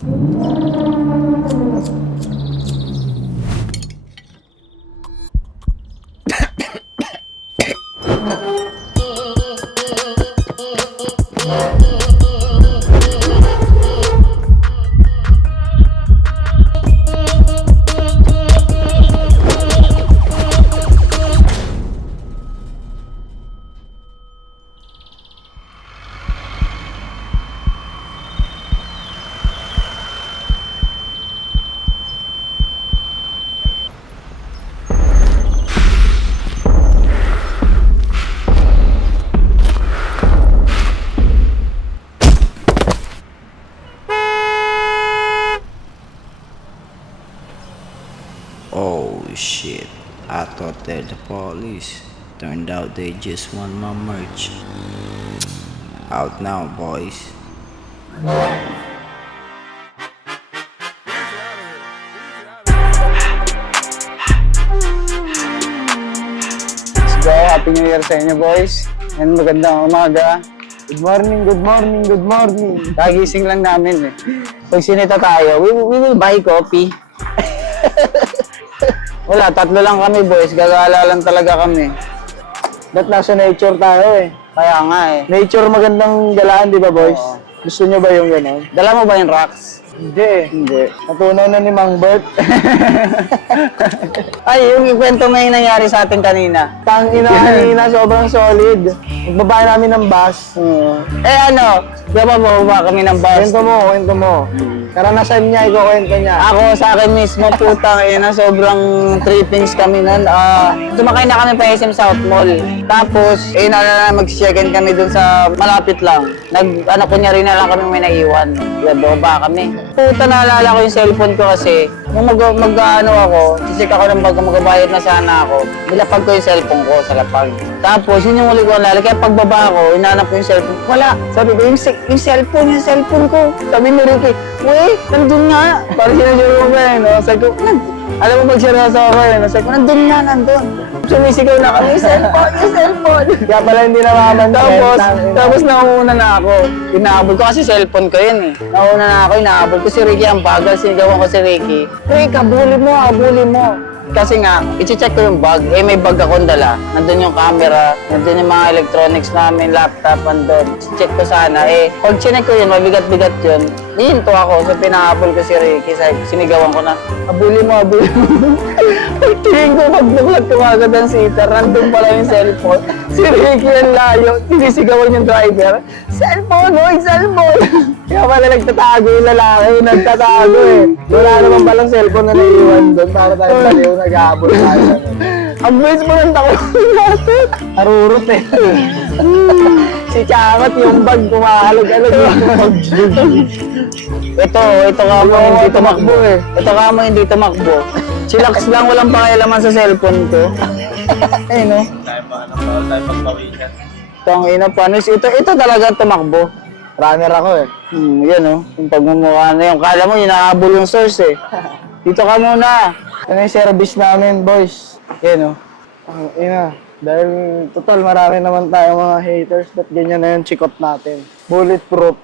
Oh shit, I thought they're the police. Turned out they just want my merch. Out now, boys. Let's go, Happy New Year sa inyo, boys. And magandang umaga. Good morning, good morning, good morning. Kagising lang namin eh. Pag sinita tayo, we will buy coffee. Wala, tatlo lang kami, boys. Gagala lang talaga kami. Ba't nasa nature tayo eh? Kaya nga eh. Nature magandang galaan, di ba, boys? Oo. Gusto nyo ba yung gano'n? Dala mo ba yung rocks? Hindi. Natunaw na ni Mang Bert. Ay, yung kwento na yung nangyari sa atin kanina. Kanina, sobrang solid. Magbaba namin ng bus. Di ba bababa kami ng bus? Kwento mo. Karanasan niya, ikukwento niya. Ako, sa akin mismo, putang ina, sobrang trippings kami nun. Sumakay na kami pa SM South Mall. Tapos, mag-check-in kami dun sa malapit lang. Kunyari na lang kami may naiwan. Bababa kami. Puta, naalala ko yung cellphone ko kasi, nung sisik ako ng bag, magbabayad na sana ako. Nilapag ko yung cellphone ko sa lapag. Tapos, yun yung uli ko nalala. Kaya pagbaba ko, inanap ko yung cellphone. Wala. Sabi ko, yung cellphone ko. Sabi ni Ricky, uy, nandun nga. Parang sinasuro ko ba no? Sabi ko, alam mo magseryoso ako sabi ko, nandun. Sumisigaw na kami, yung cellphone. Kaya pala hindi namaman. Tapos nauna na ako. Inaabol ko kasi cellphone ko yun eh. Nauna na ako, inaabol ko si Ricky ang bagal. Sinigawan ko si Ricky. Rick, abuli mo. Kasi nga, i-check ko yung bag. May bag akong dala. Nandun yung camera, nandun yung mga electronics namin, laptop, andun. Check ko sana. Pag chinek ko yun, mabigat-bigat yun. Nihinto ako. So, pinahabol ko si Ricky. Sinigawan ko na, abuli mo. Pagtingin ko, magbuklat ko agad ang sitar. Nandun pala yung cellphone. Si Ricky ang layo. Tinisigawan yung driver. Cellphone. Kaya pala nagtatago yung lalaki. Wala naman palang cellphone na naiiwan doon. Para tayo baliw nag-aabol tayo. Ang bilis mo ng takot natin. Arurot eh. Si Chamat yung bag kumahalog-alog. Ito ka mo hindi tumakbo eh. Hindi tumakbo. Chillax lang, walang pakialaman sa cellphone ko. No? Tayo magpawisan. Tangina paano. Ito talaga tumakbo. Runner ako eh. Yan yung pagmumukha na yung kala mo, hinahabol yung source eh. Dito ka muna. Yan yung service namin, boys. Yan dahil total marami naman tayo mga haters, but ganyan na yung chikot natin. Bulletproof.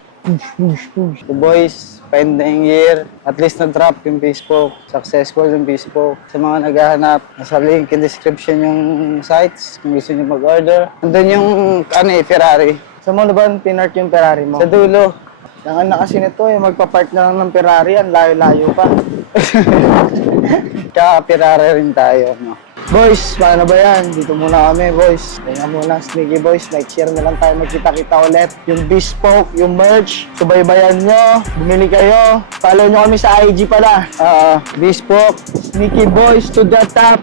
So boys, pending year, at least na-drop yung Facebook. Successful yung Facebook. Sa mga naghahanap, nasa link in description yung sites kung gusto nyo mag-order. Andun yung Ferrari. Saan mo na ba pinark yung Ferrari mo? Sa dulo. Ang na kasi nito, magpa-park na lang ng Ferrari yan, layo-layo pa. Kaya Ferrari rin tayo. Boys, paano ba yan? Dito muna kami, boys. Kaya muna, Sneaky Boys. Next year na lang tayo magkita-kita ulit. Yung bespoke, yung merch, subaybayan nyo, bumili kayo. Follow nyo kami sa IG pala. Bespoke, Sneaky Boys to the top.